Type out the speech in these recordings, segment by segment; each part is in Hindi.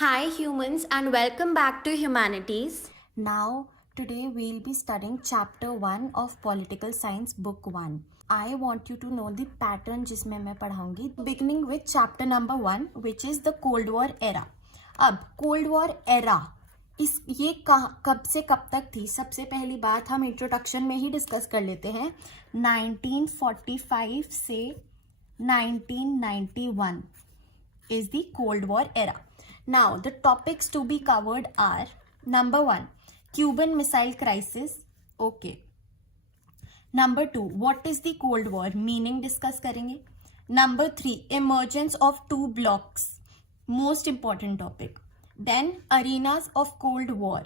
Hi, humans, and welcome back to Humanities. Now, today we'll be studying chapter 1 of Political Science, book 1. I want you to know the pattern जिसमें मैं पढ़ाऊंगी. Beginning with chapter number 1, which is the Cold War era. अब Cold War era ये कब से कब तक थी? सबसे पहली बात हम इंट्रोडक्शन में ही डिस्कस कर लेते हैं. 1945 से 1991 is the Cold War era. Now, the topics to be covered are number 1, Cuban Missile Crisis. Okay. Number 2, what is the Cold War? Meaning discuss करेंगे. Number 3, emergence of two blocks. Most important topic. Then arenas of Cold War.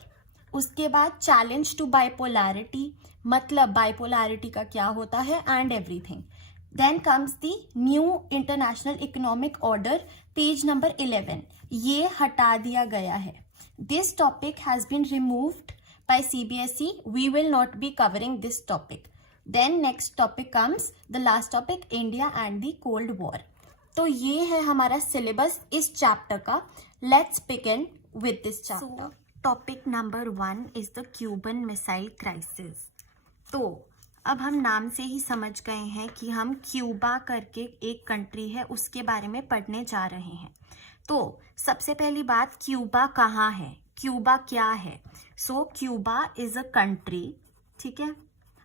उसके बाद challenge to bipolarity. मतलब bipolarity का क्या होता है and everything. Then comes the new international economic order, page number 11. ये हटा दिया गया है. This topic has been removed by CBSE. We will not be covering this topic. Then next topic comes the last topic, India and the Cold War. तो ये है हमारा सिलेबस इस चैप्टर का. Let's begin with this chapter. Topic number 1 is the Cuban Missile Crisis. तो अब हम नाम से ही समझ गए हैं कि हम क्यूबा करके एक कंट्री है उसके बारे में पढ़ने जा रहे हैं. तो सबसे पहली बात, क्यूबा कहाँ है, क्यूबा क्या है? सो क्यूबा इज अ कंट्री, ठीक है,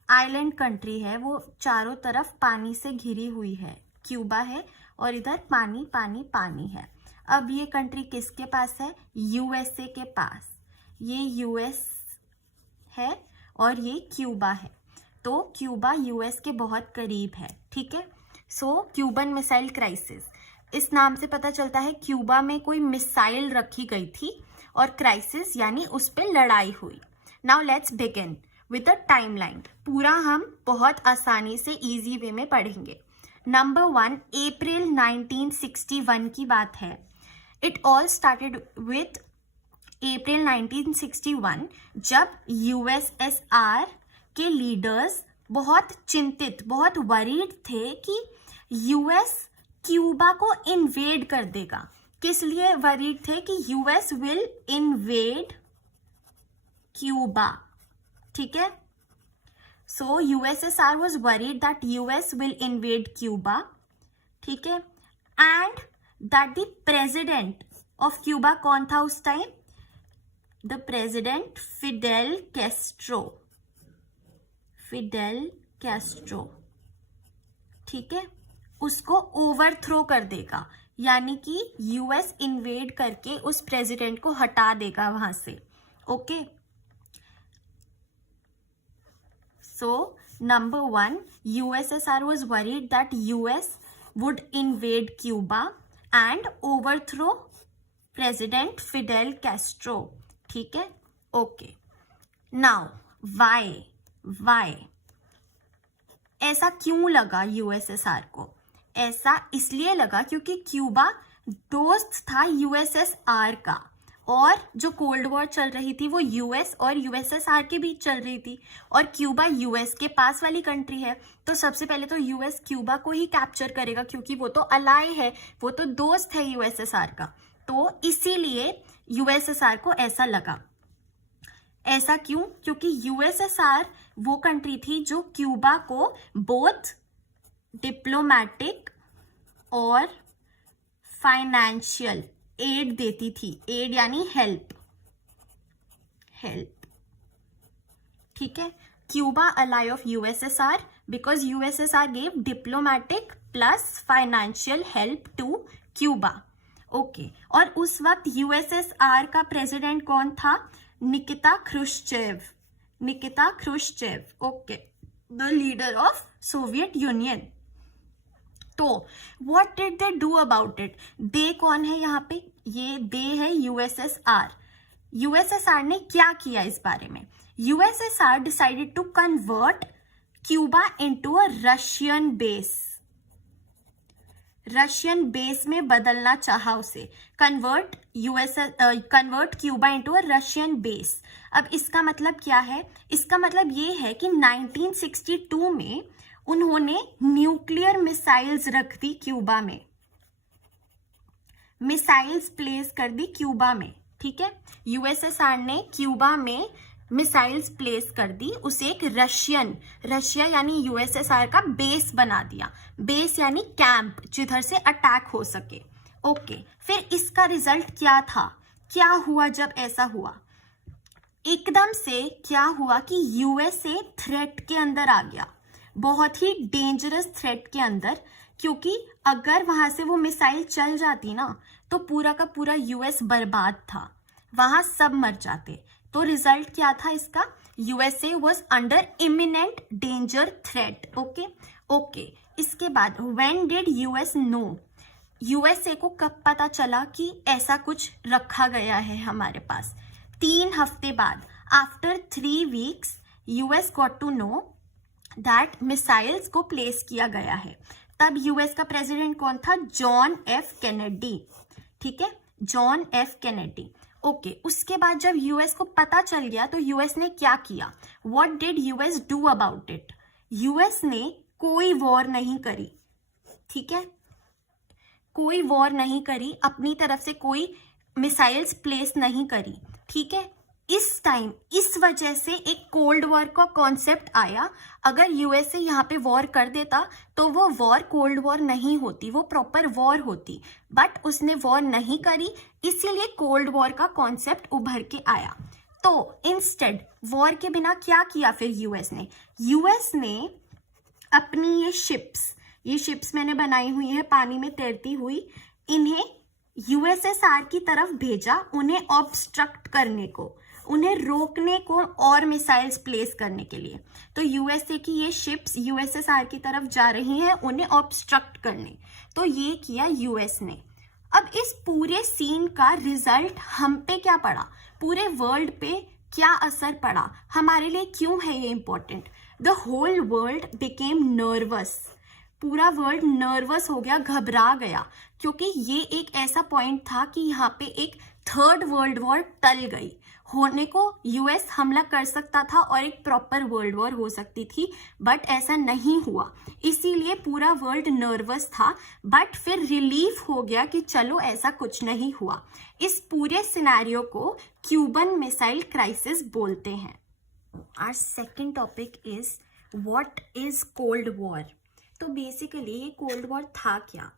आइलैंड कंट्री है. वो चारों तरफ पानी से घिरी हुई है, क्यूबा है, और इधर पानी पानी पानी है. अब ये कंट्री किसके पास है? यूएसए के पास. ये यूएस है और ये क्यूबा है. तो क्यूबा यूएस के बहुत करीब है, ठीक है. सो क्यूबन मिसाइल क्राइसिस, इस नाम से पता चलता है क्यूबा में कोई मिसाइल रखी गई थी और क्राइसिस यानी उस पर लड़ाई हुई. Now let's begin with the timeline. पूरा हम बहुत आसानी से इजी वे में पढ़ेंगे. नंबर 1, अप्रैल 1961 की बात है. इट ऑल स्टार्टेड विथ अप्रैल 1961 जब यूएसएसआर के लीडर्स बहुत चिंतित, बहुत वरीड थे कि यूएस क्यूबा को इन्वेड कर देगा. किस लिए वरीड थे? कि यूएस विल इन्वेड क्यूबा, ठीक है. So USSR was worried that US will invade Cuba, ठीक है. And that the president of Cuba कौन था उस time? The president Fidel Castro, ठीक है, उसको ओवरथ्रो कर देगा, यानी कि यूएस इन्वेड करके उस प्रेसिडेंट को हटा देगा वहां से. Okay. So number 1, USSR was worried that US would invade Cuba and overthrow president Fidel Castro, ठीक है. ओके. नाउ वाई ऐसा क्यों लगा यूएसएसआर को? ऐसा इसलिए लगा क्योंकि क्यूबा दोस्त था यूएसएसआर का, और जो कोल्ड वॉर चल रही थी वो यूएस और यूएसएसआर के बीच चल रही थी, और क्यूबा यूएस के पास वाली कंट्री है. तो सबसे पहले तो यूएस क्यूबा को ही कैप्चर करेगा क्योंकि वो तो अलाय है, वो तो दोस्त है यूएसएसआर का. तो इसीलिए यूएसएसआर को ऐसा लगा. ऐसा क्यों? क्योंकि यूएसएसआर वो कंट्री थी जो क्यूबा को बोथ डिप्लोमेटिक और फाइनेंशियल एड देती थी. एड यानी हेल्प, ठीक है. Cuba ally of USSR because USSR gave diplomatic plus financial help to Cuba. Okay. और उस वक्त यूएसएसआर का प्रेसिडेंट कौन था? Nikita Khrushchev, okay, the leader of Soviet Union. तो what did they do about it? They कौन है यहाँ पे? ये दे है यूएसएसआर. यूएसएसआर ने क्या किया इस बारे में? USSR decided to convert Cuba into a Russian base में बदलना चाहा उसे. Convert Cuba into a Russian base. अब इसका मतलब क्या है? इसका मतलब ये है कि 1962 में उन्होंने न्यूक्लियर मिसाइल्स रख दी क्यूबा में. मिसाइल्स प्लेस कर दी क्यूबा में, ठीक है। यूएसएसआर ने क्यूबा में मिसाइल्स प्लेस कर दी, उसे एक रशिया यानी यूएसएसआर का बेस बना दिया, बेस यानी कैंप जिधर से अटैक हो सके। ओके, फिर इसका रिजल्ट क्या था, क्या हुआ जब ऐसा हुआ? एकदम से क्या हुआ कि यूएसए थ्रेट के अंदर आ गया, बहुत ही डेंजरस थ्रेट के अंदर, क्योंकि अगर वहां से वो मिसाइल चल जाती ना तो पूरा का पूरा यूएस बर्बाद था, वहां सब मर जाते। तो रिजल्ट क्या था इसका? USA was under imminent danger threat. Okay, इसके बाद when did US know, USA को कब पता चला कि ऐसा कुछ रखा गया है हमारे पास? 3 हफ्ते बाद, after 3 weeks US got to know that missiles को प्लेस किया गया है। तब यूएस का प्रेसिडेंट कौन था? जॉन एफ कैनेडी, ठीक है, जॉन एफ कैनेडी। ओके, उसके बाद जब यूएस को पता चल गया तो यूएस ने क्या किया? What did US do about it? US ने कोई वॉर नहीं करी, ठीक है, कोई वॉर नहीं करी, अपनी तरफ से कोई मिसाइल्स प्लेस नहीं करी, ठीक है। इस टाइम इस वजह से एक कोल्ड वॉर का कॉन्सेप्ट आया। अगर यूएसए यहाँ पे वॉर कर देता तो वो वॉर कोल्ड वॉर नहीं होती, वो प्रॉपर वॉर होती, बट उसने वॉर नहीं करी, इसीलिए कोल्ड वॉर का कॉन्सेप्ट उभर के आया। तो इंस्टेड वॉर के बिना क्या किया फिर यूएस ने अपनी ये शिप्स मैंने बनाई हुई है पानी में तैरती हुई, इन्हें यूएसएसआर की तरफ भेजा, उन्हें ऑब्स्ट्रक्ट करने को, उन्हें रोकने को और मिसाइल्स प्लेस करने के लिए। तो यूएसए की ये शिप्स यूएसएसआर की तरफ जा रही हैं उन्हें ऑब्स्ट्रक्ट करने, तो ये किया यूएस ने। अब इस पूरे सीन का रिजल्ट हम पे क्या पड़ा, पूरे वर्ल्ड पे क्या असर पड़ा, हमारे लिए क्यों है ये important? The whole world became nervous, पूरा वर्ल्ड नर्वस हो गया, घबरा गया, क्योंकि ये एक ऐसा पॉइंट था कि यहाँ पे एक थर्ड वर्ल्ड वॉर टल गई, होने को यूएस हमला कर सकता था और एक प्रॉपर वर्ल्ड वॉर हो सकती थी, बट ऐसा नहीं हुआ, इसीलिए पूरा वर्ल्ड नर्वस था। बट फिर रिलीफ हो गया कि चलो ऐसा कुछ नहीं हुआ। इस पूरे सिनेरियो को क्यूबन मिसाइल क्राइसिस बोलते हैं। Our second topic is what is cold war. तो बेसिकली ये कोल्ड वॉर था क्या?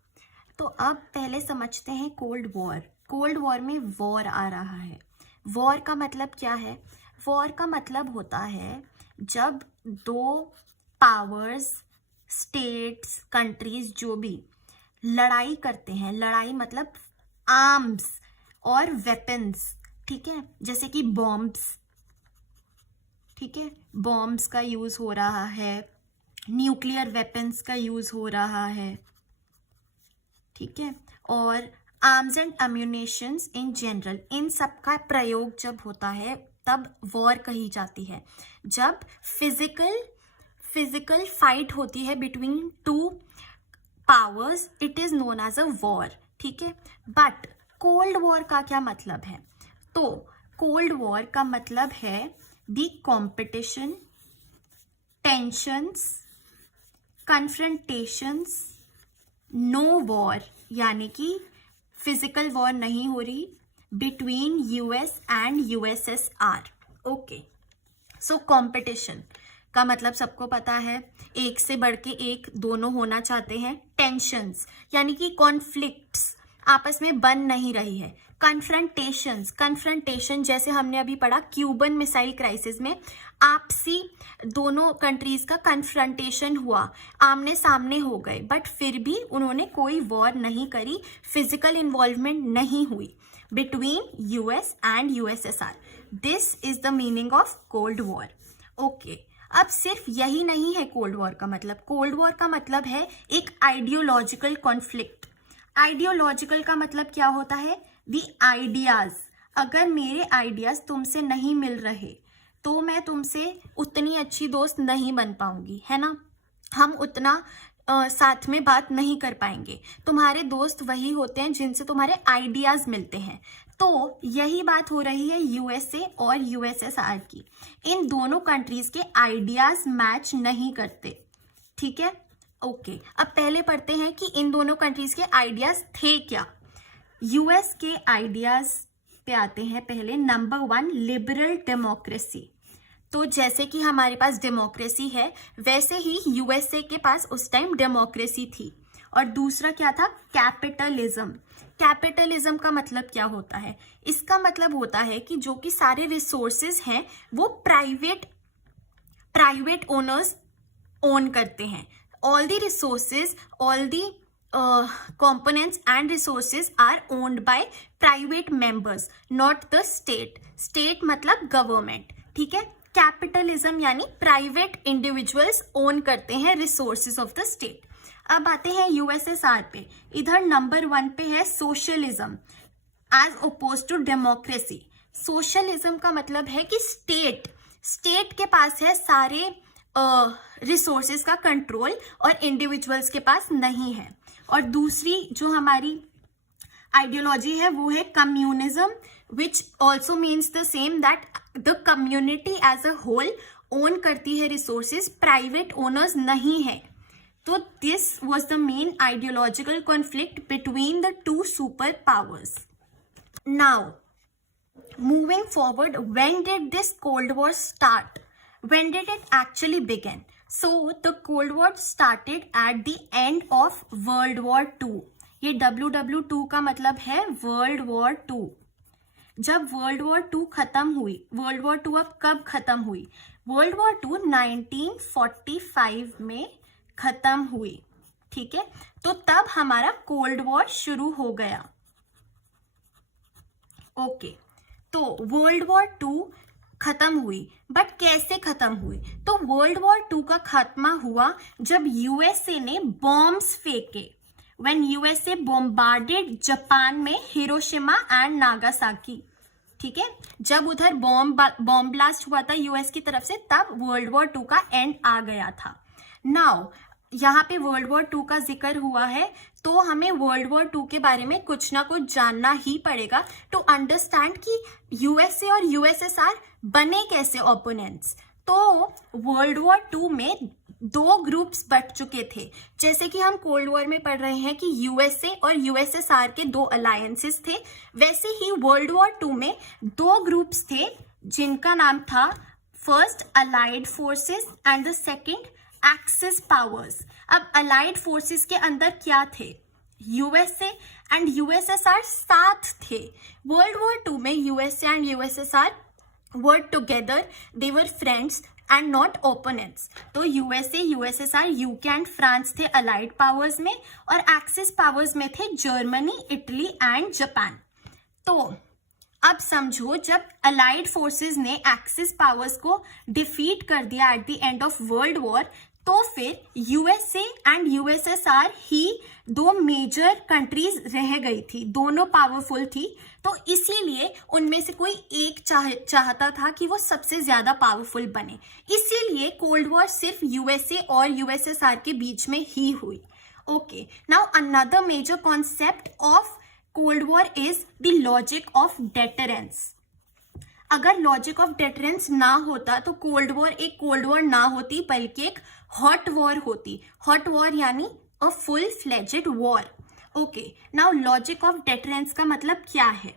तो अब पहले समझते हैं कोल्ड वॉर। कोल्ड वॉर में वॉर आ रहा है। वॉर का मतलब क्या है? वॉर का मतलब होता है जब दो पावर्स, स्टेट्स, कंट्रीज जो भी लड़ाई करते हैं, लड़ाई मतलब आर्म्स और वेपन्स, ठीक है, जैसे कि बॉम्ब्स, ठीक है, बॉम्ब्स का यूज हो रहा है, न्यूक्लियर वेपन्स का यूज हो रहा है, ठीक है, और आर्म्स एंड अम्यूनेशंस इन जनरल, इन सब का प्रयोग जब होता है तब वॉर कही जाती है। जब फिजिकल फाइट होती है between two powers, it is known as a war, ठीक है। बट कोल्ड वॉर का क्या मतलब है? तो कोल्ड वॉर का मतलब है the competition, tensions, confrontations, no war, यानी कि फिजिकल वॉर नहीं हो रही between US and USSR. Okay, so competition का मतलब सबको पता है, एक से बढ़ के एक, दोनों होना चाहते हैं। टेंशंस यानी कि कॉन्फ्लिक्ट्स आपस में बन नहीं रही है। कन्फ्रंटेशन जैसे हमने अभी पढ़ा क्यूबन मिसाइल क्राइसिस में, आपसी दोनों कंट्रीज का कन्फ्रंटेशन हुआ, आमने सामने हो गए, बट फिर भी उन्होंने कोई वॉर नहीं करी, फिजिकल इन्वॉल्वमेंट नहीं हुई between US and USSR. This is the meaning of cold war. Okay, अब सिर्फ यही नहीं है कोल्ड वॉर का मतलब। कोल्ड वॉर का मतलब है एक आइडियोलॉजिकल कॉन्फ्लिक्ट। आइडियोलॉजिकल का मतलब क्या होता है? The ideas. अगर मेरे आइडियाज तुमसे नहीं मिल रहे तो मैं तुमसे उतनी अच्छी दोस्त नहीं बन पाऊंगी, है ना, हम उतना साथ में बात नहीं कर पाएंगे। तुम्हारे दोस्त वही होते हैं जिनसे तुम्हारे आइडियाज मिलते हैं। तो यही बात हो रही है यूएसए और यूएसएसआर की। इन दोनों कंट्रीज के आइडियाज मैच नहीं करते, ठीक है। ओके, अब पहले पढ़ते हैं कि इन दोनों कंट्रीज के आइडियाज थे क्या। यूएस के आइडियाज पे आते हैं। पहले नंबर 1, लिबरल डेमोक्रेसी। तो जैसे कि हमारे पास डेमोक्रेसी है, वैसे ही यूएसए के पास उस टाइम डेमोक्रेसी थी। और दूसरा क्या था? कैपिटलिज्म। कैपिटलिज्म का मतलब क्या होता है? इसका मतलब होता है कि जो कि सारे रिसोर्सेज हैं वो प्राइवेट ओनर्स ओन करते हैं। All the resources, all the components and resources are owned by private members, not the state. State मतलब गवर्नमेंट, ठीक है। कैपिटलिज्म यानी प्राइवेट इंडिविजुअल्स ओन करते हैं रिसोर्सेज ऑफ द स्टेट। अब आते हैं यूएसएसआर पे। इधर नंबर 1 पे है socialism as oppose to democracy. Socialism का मतलब है कि स्टेट के पास है सारे रिसोर्सेज का कंट्रोल और इंडिविजुअल्स के पास नहीं है। और दूसरी जो हमारी आइडियोलॉजी है वो है communism, which also means the same, that the community as a whole own करती है रिसोर्सेज, प्राइवेट ओनर्स नहीं है। तो this was the main ideological conflict between the two superpowers. Now moving forward, when did this Cold War start? When did it actually begin? So the Cold War started at the end of World War II. ये WW2 का मतलब है World War II। जब World War II खत्म हुई, World War II अब कब खत्म हुई? World War II 1945 में खत्म हुई, ठीक है। तो तब हमारा Cold War शुरू हो गया। ओके, तो वर्ल्ड वॉर 2 खत्म हुई, बट कैसे खत्म हुई? तो वर्ल्ड वॉर 2 का खात्मा हुआ जब यूएसए ने बॉम्ब्स फेंके। व्हेन यूएसए बॉम्बार्डेड जापान में हिरोशिमा एंड नागासाकी, ठीक है। जब उधर बॉम्ब ब्लास्ट हुआ था यूएस की तरफ से, तब वर्ल्ड वॉर 2 का एंड आ गया था। नाउ यहाँ पे वर्ल्ड वॉर 2 का जिक्र हुआ है, तो हमें वर्ल्ड वॉर 2 के बारे में कुछ ना कुछ जानना ही पड़ेगा टू अंडरस्टैंड कि यूएसए और यूएसएसआर बने कैसे ओपोनेंट्स। तो वर्ल्ड वॉर 2 में 2 ग्रुप्स बट चुके थे। जैसे कि हम कोल्ड वॉर में पढ़ रहे हैं कि यूएसए और यूएसएसआर के 2 अलायंसेस थे, वैसे ही वर्ल्ड वॉर 2 में 2 ग्रुप्स थे जिनका नाम था first allied forces and the second axis powers. अब अलाइड फोर्सेस के अंदर क्या थे? यूएसए एंड यूएसएसआर साथ थे। वर्ल्ड वॉर 2 में USA and USSR were together, they were friends and not opponents. तो USA, USSR, UK and France थे अलाइड पावर्स में, और एक्सिस पावर्स में थे जर्मनी, इटली एंड जापान। तो अब समझो, जब अलाइड फोर्सेस ने एक्सिस पावर्स को डिफीट कर दिया at the end of world war, तो फिर यूएसए एंड यूएसएसआर ही 2 मेजर कंट्रीज रह गई थी, दोनों पावरफुल थी। तो इसीलिए उनमें से कोई एक चाहता था कि वो सबसे ज्यादा पावरफुल बने। इसीलिए कोल्ड वॉर सिर्फ यूएसए और यूएसएसआर के बीच में ही हुई। Okay, now another major concept of cold war is the logic of deterrence. अगर लॉजिक ऑफ डेटरेंस ना होता तो कोल्ड वॉर एक कोल्ड वॉर ना होती, बल्कि एक हॉट वॉर होती। हॉट वॉर यानी a full fledged war. Okay, now logic of deterrence का मतलब क्या है?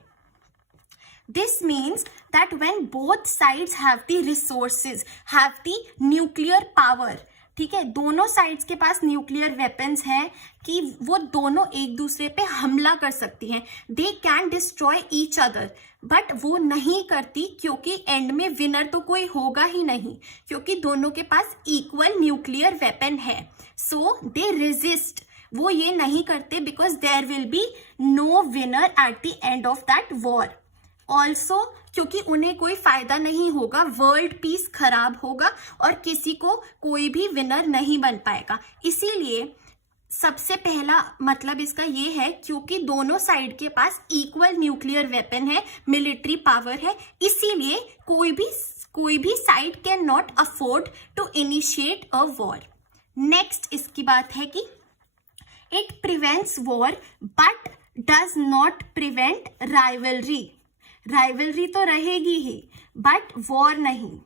This means that when both sides have the resources, have the nuclear power, ठीक है, दोनों साइड्स के पास न्यूक्लियर वेपन्स हैं कि वो दोनों एक दूसरे पे हमला कर सकती हैं। They can destroy each other, but वो नहीं करती, क्योंकि एंड में विनर तो कोई होगा ही नहीं, क्योंकि दोनों के पास इक्वल न्यूक्लियर वेपन है। सो दे रेजिस्ट, वो ये नहीं करते, because there will be no winner at the end of that war. Also क्योंकि उन्हें कोई फायदा नहीं होगा, वर्ल्ड पीस खराब होगा और किसी को कोई भी विनर नहीं बन पाएगा। इसीलिए सबसे पहला मतलब इसका ये है, क्योंकि दोनों साइड के पास इक्वल न्यूक्लियर वेपन है, मिलिट्री पावर है, इसीलिए कोई भी side can not afford to initiate a war. Next इसकी बात है कि it prevents war but does not prevent rivalry. Rivalry तो रहेगी ही, बट वॉर नहीं।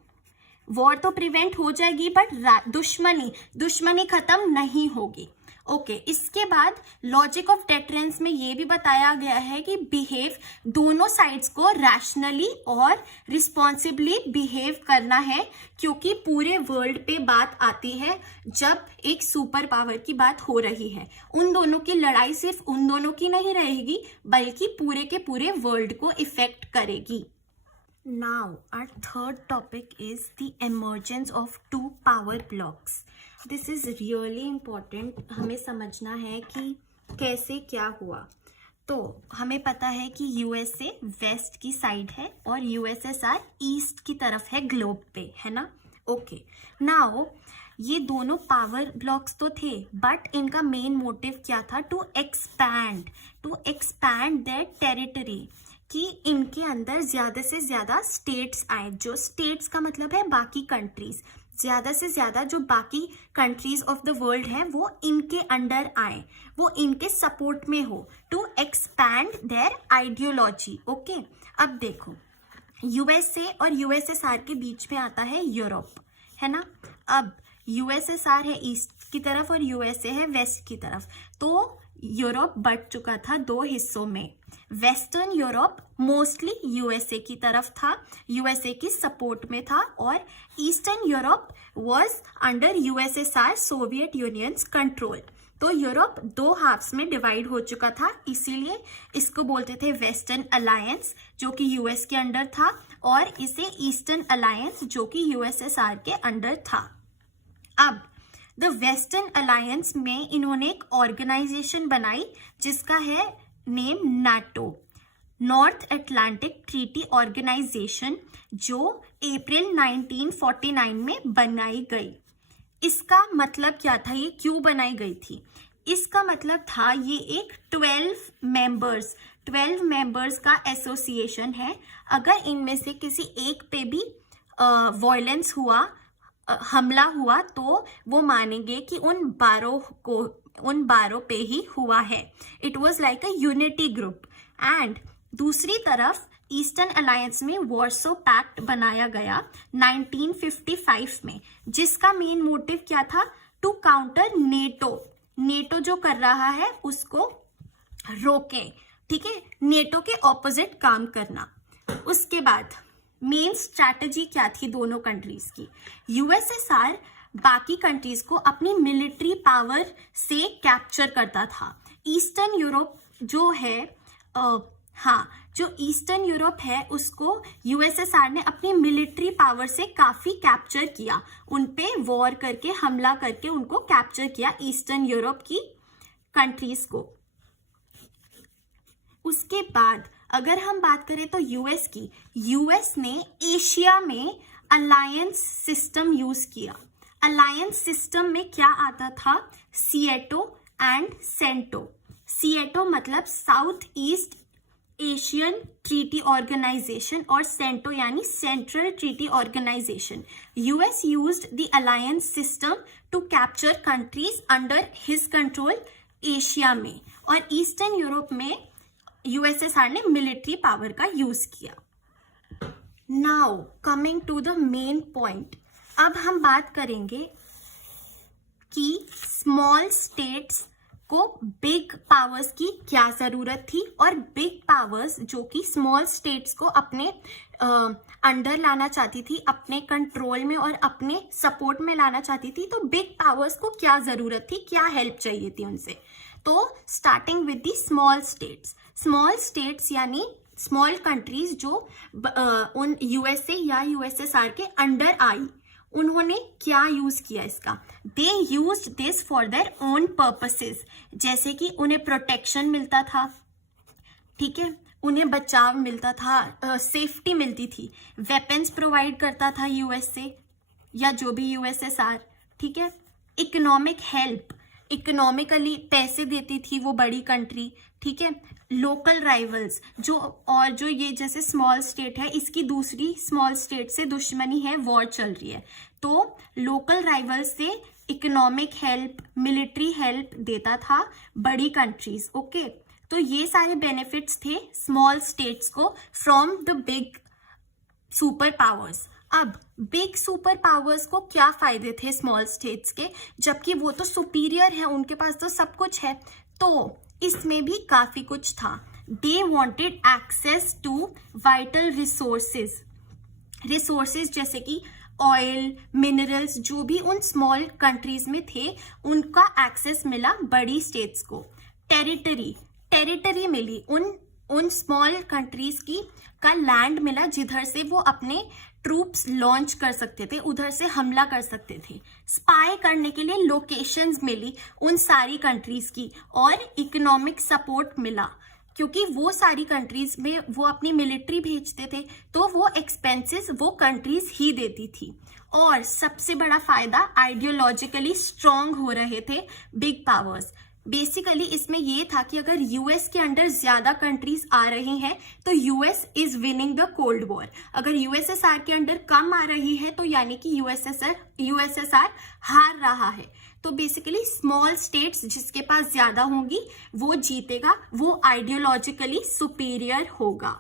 वॉर तो प्रिवेंट हो जाएगी, बट दुश्मनी खत्म नहीं होगी। ओके इसके बाद लॉजिक ऑफ डेटरेंस में ये भी बताया गया है कि बिहेव दोनों साइड्स को रैशनली और रिस्पॉन्सिबली बिहेव करना है, क्योंकि पूरे वर्ल्ड पे बात आती है जब एक सुपर पावर की बात हो रही है। उन दोनों की लड़ाई सिर्फ उन दोनों की नहीं रहेगी बल्कि पूरे के पूरे वर्ल्ड को इफेक्ट करेगी। Now our third topic is the emergence of two power blocks. This is really important. हमें समझना है कि कैसे क्या हुआ। तो हमें पता है कि यूएसए वेस्ट की साइड है और यूएसएसआर ईस्ट की तरफ है ग्लोब पे, है ना। ओके नाउ ये दोनों पावर ब्लॉक्स तो थे बट इनका मेन मोटिव क्या था? टू एक्सपैंड देयर टेरिटरी, कि इनके अंदर ज्यादा से ज्यादा स्टेट्स आए। जो स्टेट्स का मतलब है बाकी कंट्रीज, ज्यादा से ज्यादा जो बाकी कंट्रीज ऑफ द वर्ल्ड है वो इनके अंडर आए, वो इनके सपोर्ट में हो, to expand their ideology. Okay अब देखो यूएसए और यूएसएसआर के बीच में आता है यूरोप, है ना। अब यूएसएसआर है ईस्ट की तरफ और यूएसए है वेस्ट की तरफ। तो यूरोप बट चुका था दो हिस्सों में। वेस्टर्न यूरोप मोस्टली यूएसए की तरफ था, यूएसए की सपोर्ट में था, और eastern Europe was under USSR Soviet unions control. तो यूरोप दो हाफ्स में डिवाइड हो चुका था, इसीलिए इसको बोलते थे वेस्टर्न अलायंस जो कि यूएस के अंडर था, और इसे ईस्टर्न अलायंस जो कि यूएसएसआर के अंडर था। अब द वेस्टर्न अलायंस में इन्होंने एक ऑर्गेनाइजेशन बनाई जिसका है name NATO, North Atlantic Treaty Organisation, जो अप्रैल 1949 में बनाई गई। इसका मतलब क्या था? ये क्यों बनाई गई थी? इसका मतलब था ये एक 12 मेंबर्स का एसोसिएशन है। अगर इनमें से किसी एक पे भी वायलेंस हुआ, हमला हुआ, तो वो मानेंगे कि उन 12 पे ही हुआ है। It was like a unity group. And दूसरी तरफ ईस्टर्न अलायंस में वॉर्सो पैक्ट बनाया गया 1955 में, जिसका मेन मोटिव क्या था? टू काउंटर नेटो जो कर रहा है उसको रोके, ठीक है, नेटो के ऑपोजिट काम करना। उसके बाद मेन स्ट्रैटेजी क्या थी दोनों कंट्रीज की? यूएसएसआर बाकी कंट्रीज को अपनी मिलिट्री पावर से कैप्चर करता था। ईस्टर्न यूरोप जो है जो ईस्टर्न यूरोप है उसको यूएसएसआर ने अपनी मिलिट्री पावर से काफी कैप्चर किया, उन पे वॉर करके, हमला करके उनको कैप्चर किया, ईस्टर्न यूरोप की कंट्रीज को। उसके बाद अगर हम बात करें तो यूएस की, यूएस ने एशिया में अलायंस सिस्टम यूज किया। अलायंस सिस्टम में क्या आता था? SEATO and CENTO. सिएटो मतलब South East Asian Treaty Organisation और सेंटो यानी Central Treaty Organisation. US used the alliance system to capture countries under his control Asia में, और ईस्टर्न यूरोप में यूएसएसआर ने मिलिट्री पावर का यूज किया। Now coming to the main point, अब हम बात करेंगे कि स्मॉल स्टेट्स को बिग पावर्स की क्या जरूरत थी, और बिग पावर्स जो कि स्मॉल स्टेट्स को अपने अंडर लाना चाहती थी, अपने कंट्रोल में और अपने सपोर्ट में लाना चाहती थी, तो बिग पावर्स को क्या जरूरत थी, क्या हेल्प चाहिए थी उनसे? तो starting with the small states यानी स्मॉल कंट्रीज जो उन यूएसए या यूएसएसआर के अंडर आई, उन्होंने क्या यूज किया इसका? They used this for their own purposes, जैसे कि उन्हें प्रोटेक्शन मिलता था, ठीक है, उन्हें बचाव मिलता था, सेफ्टी मिलती थी, वेपन्स प्रोवाइड करता था यूएसए या जो भी यूएसएसआर, ठीक है, इकोनॉमिक हेल्प, इकोनॉमिकली पैसे देती थी वो बड़ी कंट्री, ठीक है, लोकल राइवल्स जो ये जैसे स्मॉल स्टेट है, इसकी दूसरी स्मॉल स्टेट से दुश्मनी है, वॉर चल रही है, तो लोकल राइवल्स से इकोनॉमिक हेल्प, मिलिट्री हेल्प देता था बड़ी कंट्रीज। ओके, तो ये सारे बेनिफिट्स थे स्मॉल स्टेट्स को from the big super powers. अब बिग सुपर पावर्स को क्या फायदे थे स्मॉल स्टेट्स के, जबकि वो तो सुपीरियर है, उनके पास तो सब कुछ है। तो इसमें भी काफी कुछ था। They wanted access to vital resources जैसे कि ऑयल, मिनरल्स, जो भी उन स्मॉल कंट्रीज में थे उनका एक्सेस मिला बड़ी स्टेट्स को। टेरिटरी मिली उन स्मॉल कंट्रीज की का लैंड मिला जिधर से वो अपने ट्रूप्स लॉन्च कर सकते थे, उधर से हमला कर सकते थे। स्पाई करने के लिए लोकेशंस मिली उन सारी कंट्रीज की, और इकोनॉमिक सपोर्ट मिला क्योंकि वो सारी कंट्रीज में वो अपनी मिलिट्री भेजते थे, तो वो एक्सपेंसेस वो कंट्रीज ही देती थी। और सबसे बड़ा फायदा, आइडियोलॉजिकली स्ट्रांग हो रहे थे बिग पावर्स। बेसिकली इसमें ये था कि अगर यूएस के अंडर ज्यादा कंट्रीज आ रही हैं तो US is winning the cold war. अगर यूएसएसआर के अंडर कम आ रही है तो यानी कि यूएसएसआर हार रहा है। तो बेसिकली स्मॉल स्टेट्स जिसके पास ज्यादा होंगी वो जीतेगा, वो आइडियोलॉजिकली सुपीरियर होगा।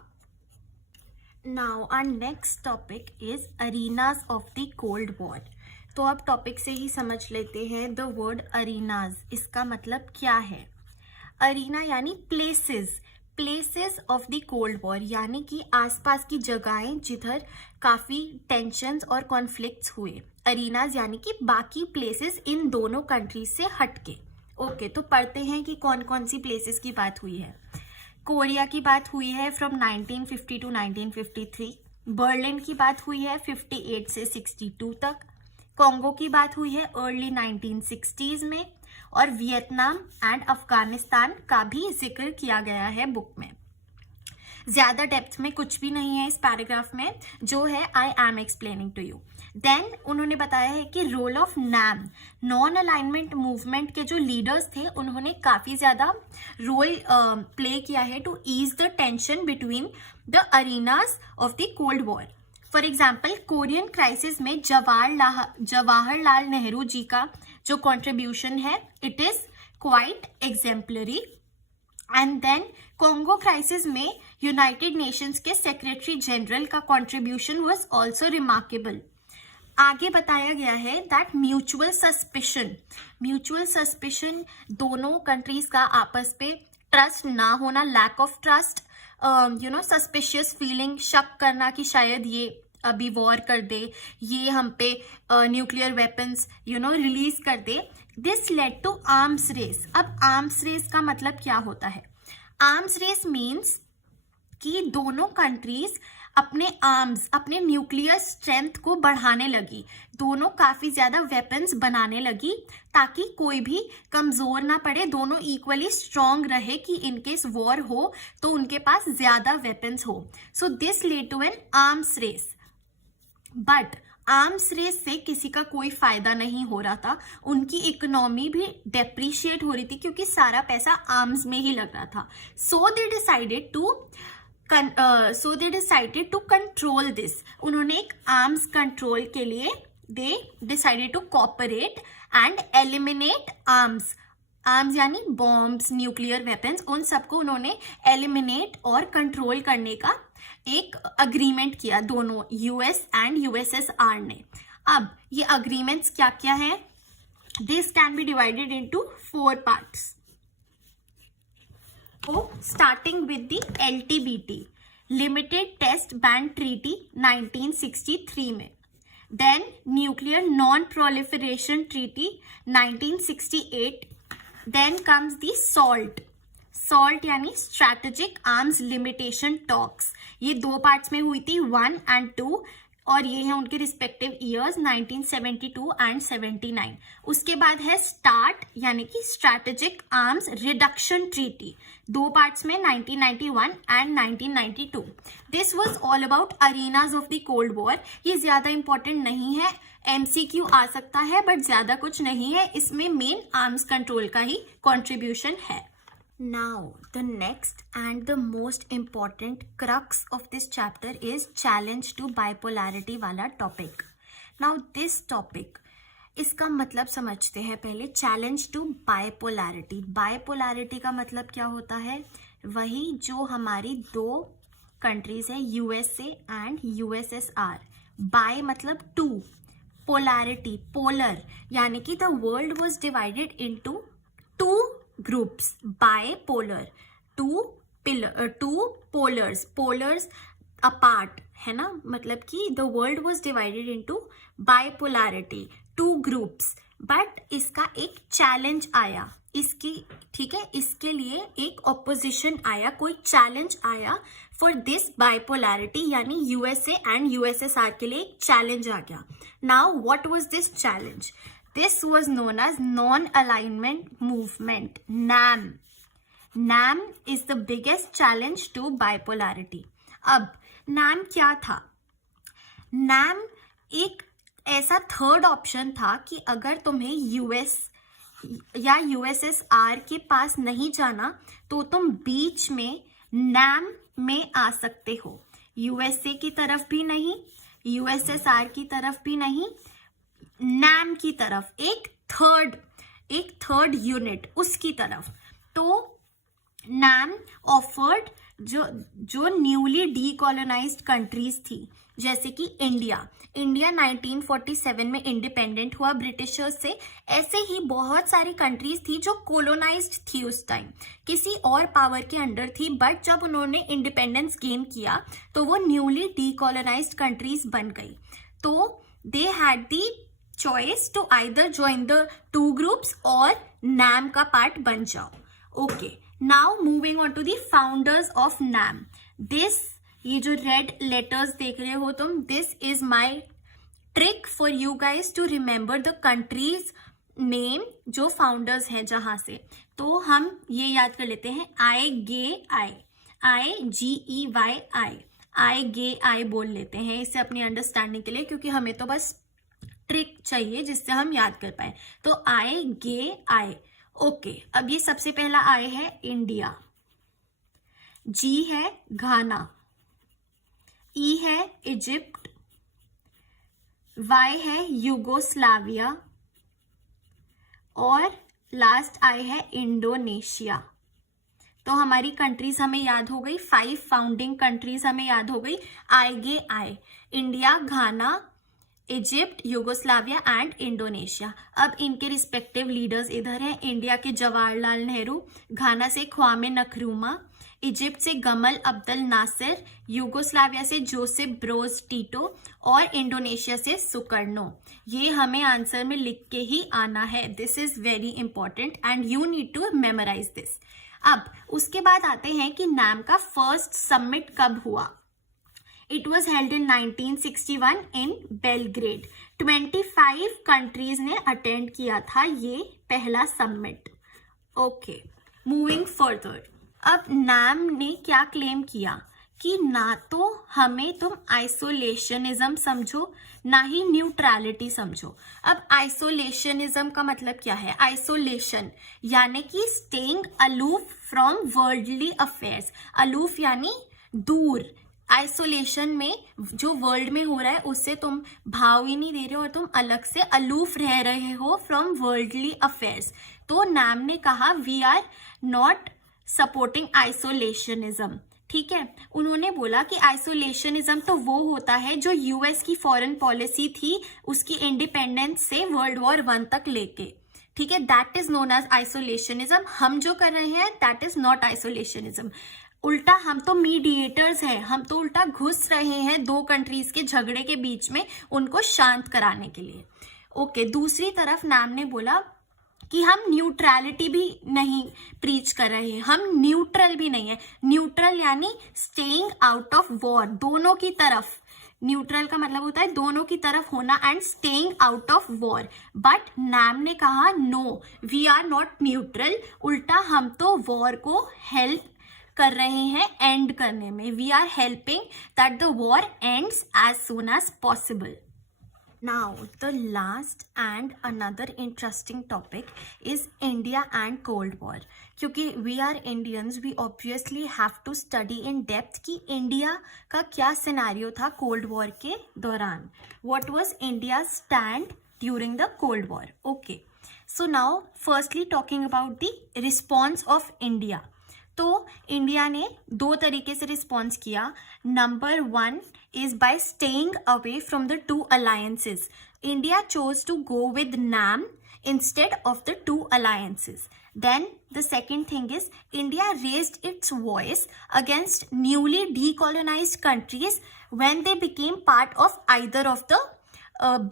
Now our next topic is arenas of the cold war. तो अब टॉपिक से ही समझ लेते हैं द वर्ड अरीनाज, इसका मतलब क्या है। अरीना यानी places of the cold war, यानी कि आसपास की जगहें जिधर काफी टेंशंस और कॉन्फ्लिक्ट्स हुए। अरीनाज यानी कि बाकी प्लेसेस इन दोनों कंट्रीज से हटके। ओके, तो पढ़ते हैं कि कौन कौन सी प्लेसेस की बात हुई है। कोरिया की बात हुई है फ्रॉम 1950 टू 1953। बर्लिन की बात हुई है 58 से 62 तक। कॉन्गो की बात हुई है अर्ली 1960s में, और वियतनाम एंड अफगानिस्तान का भी जिक्र किया गया है बुक में। ज्यादा डेप्थ में कुछ भी नहीं है इस पैराग्राफ में, जो है I am explaining to you. Then उन्होंने बताया है कि role of NAM, non alignment movement के जो लीडर्स थे उन्होंने काफी ज्यादा रोल प्ले किया है to ease the tension between the arenas of the cold war. For example, Korean crisis में जवाहरलाल नेहरू जी का जो कॉन्ट्रीब्यूशन है it is quite exemplary. And then Congo crisis में यूनाइटेड नेशंस के सेक्रेटरी जनरल का कॉन्ट्रीब्यूशन वाज आल्सो रिमार्केबल। आगे बताया गया है दैट म्यूचुअल सस्पिशन दोनों कंट्रीज का आपस पे ट्रस्ट ना होना, lack of trust, suspicious feeling, शक करना कि शायद ये अभी वॉर कर दे, ये हम पे न्यूक्लियर वेपन्स रिलीज कर दे। This led to arms race. अब आर्म्स रेस का मतलब क्या होता है? आर्म्स रेस मीन्स कि दोनों कंट्रीज अपने आर्म्स, अपने न्यूक्लियर स्ट्रेंथ को बढ़ाने लगी, दोनों काफी ज्यादा वेपन्स बनाने लगी ताकि कोई भी कमजोर ना पड़े, दोनों इक्वली स्ट्रांग रहे कि इनकेस वॉर हो तो उनके पास ज्यादा वेपन्स हो। So this led to an arms race. But arms race से किसी का कोई फायदा नहीं हो रहा था, उनकी इकोनॉमी भी डेप्रिशिएट हो रही थी क्योंकि सारा पैसा आर्म्स में ही लग रहा था। So they decided to control this. उन्होंने एक आर्म्स कंट्रोल के लिए they decided to cooperate and eliminate arms यानी बॉम्ब्स, न्यूक्लियर वेपन्स, उन सबको उन्होंने एलिमिनेट और कंट्रोल करने का एक अग्रीमेंट किया दोनों यूएस एंड यूएसएसआर ने। अब ये अग्रीमेंट्स क्या क्या है? This can be divided into 4 parts. Starting with the LTBT, limited test ban treaty 1963 में। Then nuclear non proliferation treaty 1968। Then comes the SALT यानी स्ट्रैटेजिक आर्म्स लिमिटेशन टॉक्स। ये 2 पार्ट्स में हुई थी, 1 and 2, और ये है उनके रिस्पेक्टिव ईयर्स 1972 एंड 79। उसके बाद है स्टार्ट यानी कि strategic arms reduction treaty, 2 parts में 1991 and 1992। This was all about arenas of the cold war. ये ज्यादा इंपॉर्टेंट नहीं है, एमसीक्यू आ सकता है बट ज्यादा कुछ नहीं है, इसमें मेन आर्म्स कंट्रोल का ही कॉन्ट्रीब्यूशन है। Now, the next and the most important crux of this chapter is challenge to bipolarity वाला topic. Now, this topic, इसका मतलब समझते हैं पहले। challenge to bipolarity. Bipolarity का मतलब क्या होता है? वही जो हमारी 2 कंट्रीज है, यूएसए एंड यूएसएसआर, बाय मतलब टू, पोलैरिटी पोलर, यानी कि the world was divided into two groups, bipolar, two polars, polars apart, है ना, मतलब कि the world was divided into bipolarity, two groups. But इसका एक चैलेंज आया, इसकी, ठीक है, इसके लिए एक ऑपोजिशन आया, कोई चैलेंज आया फॉर दिस बायपोलैरिटी, यानी यूएसए एंड यूएसएसआर के लिए एक चैलेंज आ गया। Now what was this challenge? This was known as non alignment movement, NAM. NAM is the biggest challenge to bipolarity. अब NAM क्या था? NAM एक ऐसा थर्ड ऑप्शन था कि अगर तुम्हें यूएस या यूएसएसआर के पास नहीं जाना तो तुम बीच में NAM में आ सकते हो, यूएसए की तरफ भी नहीं, यूएसएसआर की तरफ भी नहीं, NAM की तरफ, एक थर्ड यूनिट उसकी तरफ। तो NAM ऑफर्ड जो न्यूली डीकोलोनाइज्ड कंट्रीज थी, जैसे कि इंडिया 1947 में इंडिपेंडेंट हुआ ब्रिटिशर्स से, ऐसे ही बहुत सारी कंट्रीज थी जो कोलोनाइज्ड थी उस टाइम, किसी और पावर के अंडर थी, बट जब उन्होंने इंडिपेंडेंस गेन किया तो वो न्यूली डीकोलोनाइज्ड कंट्रीज बन गई। तो they had the choice to either join the two groups और NAM का पार्ट बन जाओ। Okay, now moving on to the founders of NAM. This, ये जो रेड लेटर्स देख रहे हो तुम, this is my trick for you guys to remember the countries name जो फाउंडर्स हैं जहां से। तो हम ये याद कर लेते हैं, IGEY बोल लेते हैं इसे अपनी अंडरस्टैंडिंग के लिए, क्योंकि हमें तो बस ट्रिक चाहिए जिससे हम याद कर पाए। तो IGEY। ओके, अब ये सबसे पहला I है इंडिया, G है घाना, E है इजिप्ट, Y है यूगोस्लाविया और लास्ट I है इंडोनेशिया। तो हमारी कंट्रीज हमें याद हो गई, 5 फाउंडिंग कंट्रीज हमें याद हो गई, IGEY, India, Ghana, Egypt, Yugoslavia and Indonesia. अब इनके रिस्पेक्टिव लीडर्स इधर हैं, इंडिया के जवाहरलाल नेहरू, घाना से ख्वामे नक्रूमा, इजिप्ट से गमल अब्दुल नासिर, यूगोस्लाविया से जोसेफ ब्रोज टीटो और इंडोनेशिया से सुकर्नो। ये हमें आंसर में लिख के ही आना है, this is very important and you need to memorise this. अब उसके बाद आते हैं कि NAM का फर्स्ट समिट कब हुआ। It was held in 1961 in Belgrade. 25 countries ने अटेंड किया था ये पहला समिट। ओके, मूविंग फर्दर, अब NAM ने क्या क्लेम किया कि ना तो हमें तुम आइसोलेशनिज्म समझो, ना ही न्यूट्रलिटी समझो। अब आइसोलेशनिज्म का मतलब क्या है? आइसोलेशन यानी कि staying aloof from worldly affairs, aloof यानी दूर, आइसोलेशन में जो वर्ल्ड में हो रहा है उससे तुम भाव ही नहीं दे रहे हो और तुम अलग से अलूफ रह रहे हो फ्रॉम वर्ल्डली अफेयर्स। तो NAM ने कहा वी आर नॉट सपोर्टिंग आइसोलेशनिज्म, ठीक है। उन्होंने बोला कि आइसोलेशनिज्म तो वो होता है जो यूएस की फॉरेन पॉलिसी थी उसकी इंडिपेंडेंस से वर्ल्ड वॉर 1 तक लेके, ठीक है, दैट इज नोन एज आइसोलेशनिज्म। हम जो कर रहे हैं दैट इज नॉट आइसोलेशनिज्म, उल्टा हम तो मीडिएटर्स हैं, हम तो उल्टा घुस रहे हैं दो कंट्रीज के झगड़े के बीच में उनको शांत कराने के लिए। ओके, दूसरी तरफ NAM ने बोला कि हम न्यूट्रलिटी भी नहीं प्रीच कर रहे हैं, हम न्यूट्रल भी नहीं है। न्यूट्रल यानी स्टेइंग आउट ऑफ वॉर, दोनों की तरफ, न्यूट्रल का मतलब होता है दोनों की तरफ होना and staying out of war. But NAM ने कहा no, we are not neutral, उल्टा हम तो वॉर को हेल्प कर रहे हैं एंड करने में, we are helping that the war ends as soon as possible. Now, the last and another interesting topic is India and Cold War. क्योंकि we are Indians, we obviously have to study in depth कि India का क्या scenario था Cold War के दौरान. What was India's stand during the Cold War? Okay. So now, firstly talking about the response of India. तो इंडिया ने दो तरीके से रिस्पॉन्स किया. Number 1 is by staying away from the two alliances. India chose to go with NAM instead of the two alliances. Then the second thing is India raised its voice against newly decolonized countries when they became part of either of the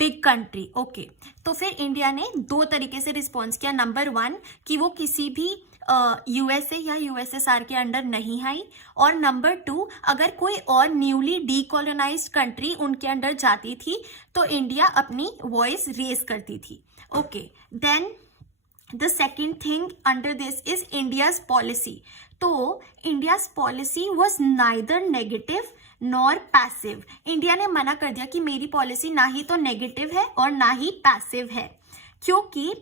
big country. Okay, तो फिर इंडिया ने दो तरीके से रिस्पॉन्स किया. नंबर 1 कि वो किसी भी यूएसए या यूएसएसआर के अंडर नहीं आई, और नंबर 2 अगर कोई और न्यूली डीकोलोनाइज्ड कंट्री उनके अंडर जाती थी तो इंडिया अपनी वॉइस रेज करती थी. Okay, then the second thing under this is India's policy. तो India's policy was neither negative nor passive. India ने मना कर दिया कि मेरी पॉलिसी ना ही तो नेगेटिव है और ना ही पैसिव है, क्योंकि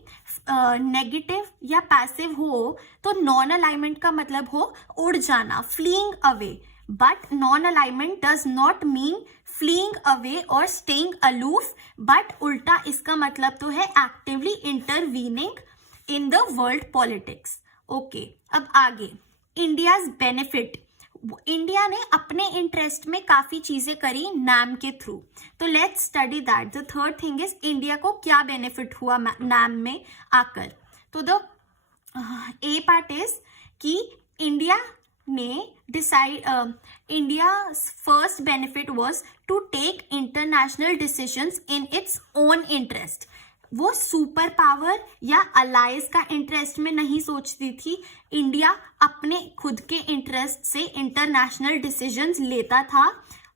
नेगेटिव या पैसिव हो तो नॉन अलाइनमेंट का मतलब हो उड़ जाना, fleeing away. But non alignment does not mean fleeing away और स्टेइंग अलूफ, बट उल्टा इसका मतलब तो है actively intervening in the world politics. Okay, अब आगे इंडियाज बेनिफिट. इंडिया ने अपने इंटरेस्ट में काफी चीजें करी नैम के थ्रू. तो let's study that. The third thing is India को क्या बेनिफिट हुआ नैम में आकर. तो द ए पार्ट इज कि इंडिया ने decide, India first benefit was to take international decisions in its own interest. वो सुपर पावर या अलाइज का इंटरेस्ट में नहीं सोचती थी. इंडिया अपने खुद के इंटरेस्ट से इंटरनेशनल डिसीजंस लेता था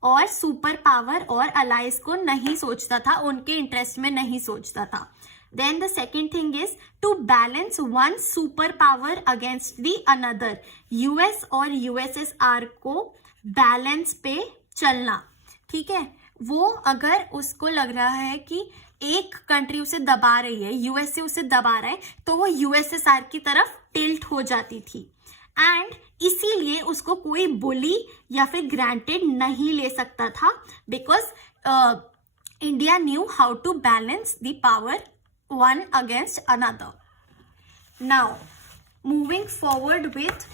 और सुपर पावर और अलाइज को नहीं सोचता था, उनके इंटरेस्ट में नहीं सोचता था. Then the second thing is to balance one super power against the another. US और यूएसएसआर को बैलेंस पे चलना. ठीक है, वो अगर उसको लग रहा है कि एक कंट्री उसे दबा रही है, यूएसए उसे दबा रहा है, तो वो यूएसएसआर की तरफ टिल्ट हो जाती थी. एंड इसीलिए उसको कोई बुली या फिर ग्रांटेड नहीं ले सकता था, because India knew how to balance the power one against another. Now moving forward with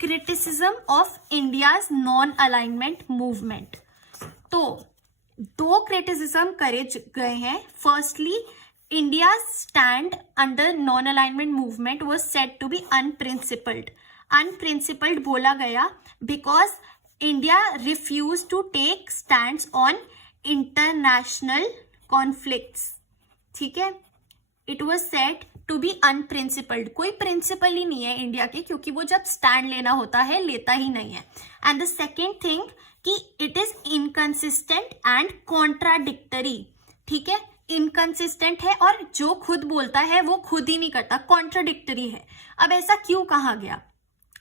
criticism of India's non alignment movement. तो दो क्रिटिसिज्म करे गए हैं. Firstly, India stand under non alignment movement was said to be unprincipled. Unprincipled बोला गया because India refuse to take stands on international conflicts. ठीक है, it was said to be unprincipled. कोई प्रिंसिपल ही नहीं है इंडिया के, क्योंकि वो जब स्टैंड लेना होता है लेता ही नहीं है. एंड द सेकेंड थिंग कि it is inconsistent and contradictory. ठीक है, इनकंसिस्टेंट है और जो खुद बोलता है वो खुद ही नहीं करता, कॉन्ट्राडिक्टरी है. अब ऐसा क्यों कहा गया?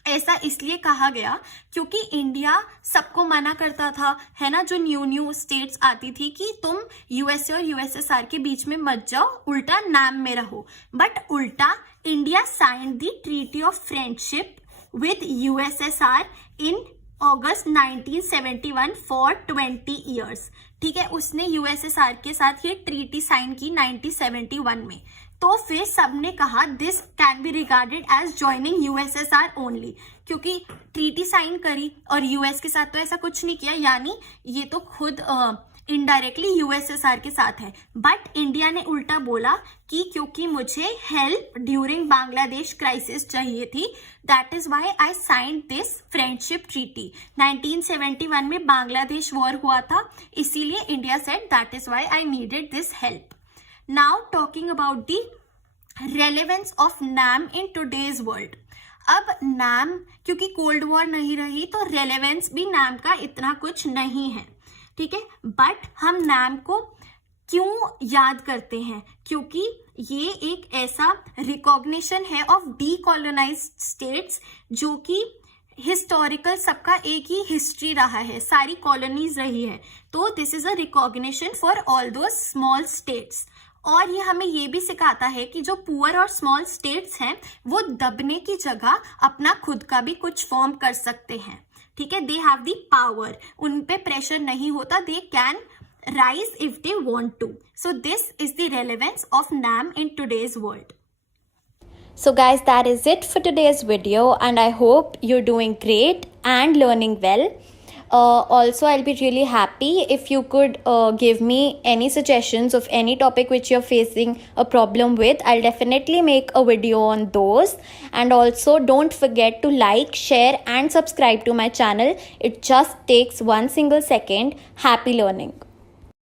ऐसा इसलिए कहा गया क्योंकि इंडिया सबको मना करता था, है ना, जो न्यू स्टेट्स आती थी कि तुम यूएसए और यूएसएसआर के बीच में मत जाओ, उल्टा नाम में रहो. बट उल्टा India signed the treaty of friendship with USSR in August 1971 for 20 years. ठीक है, उसने यूएसएसआर के साथ ये ट्रीटी साइन की 1971 में. तो फिर सबने कहा this can be regarded as joining USSR only, क्योंकि ट्रीटी साइन करी और यूएस के साथ तो ऐसा कुछ नहीं किया, यानी ये तो खुद इनडायरेक्टली यूएसएसआर के साथ है. बट इंडिया ने उल्टा बोला कि क्योंकि मुझे हेल्प ड्यूरिंग बांग्लादेश क्राइसिस चाहिए थी, that is why I signed this friendship treaty. 1971 में बांग्लादेश वॉर हुआ था, इसीलिए India said that is why I needed this help. Now talking about the relevance of NAM in today's world. अब नैम क्योंकि कोल्ड वॉर नहीं रही तो रेलेवेंस भी नैम का इतना कुछ नहीं है. ठीक है, बट हम नैम को क्यों याद करते हैं? क्योंकि ये एक ऐसा रिकॉग्निशन है ऑफ डीकोलोनाइज्ड स्टेट्स जो कि हिस्टोरिकल, सबका एक ही हिस्ट्री रहा है, सारी कॉलोनीज रही है. तो this is a recognition for all दो स्मॉल स्टेट्स. और ये हमें ये भी सिखाता है कि जो पुअर और स्मॉल स्टेट्स हैं वो दबने की जगह अपना खुद का भी कुछ फॉर्म कर सकते हैं. ठीक है, दे हैव द पावर, उन पे प्रेशर नहीं होता, they can rise if they want to. So this is the relevance of NAM in today's world. So guys, that is it for today's video, and I hope you're doing great and learning well. Also, I'll be really happy if you could give me any suggestions of any topic which you're facing a problem with. I'll definitely make a video on those. And also, don't forget to like, share and subscribe to my channel. It just takes 1 single second. Happy learning.